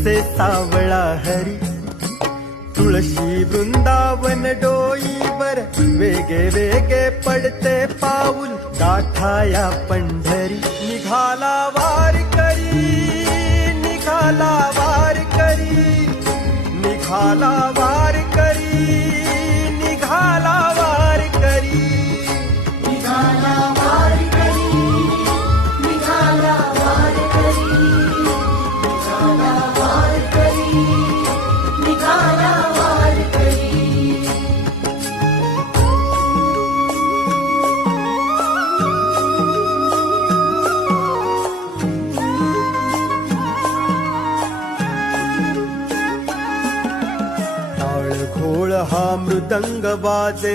जैसे सावळा हरी. तुळशी वृंदावन डोईवर वेगे वेगे पडते पाऊल, गाठाया पंढरी. निघाला वारकरी, निघाला वारकरी, निघाला वारकरी, निघाला वारकरी. निघाला वारकरी, निघाला वारकरी, निघाला वारकरी, निघाला वारकरी. टाळ घोळ हा मृदंग वाजे,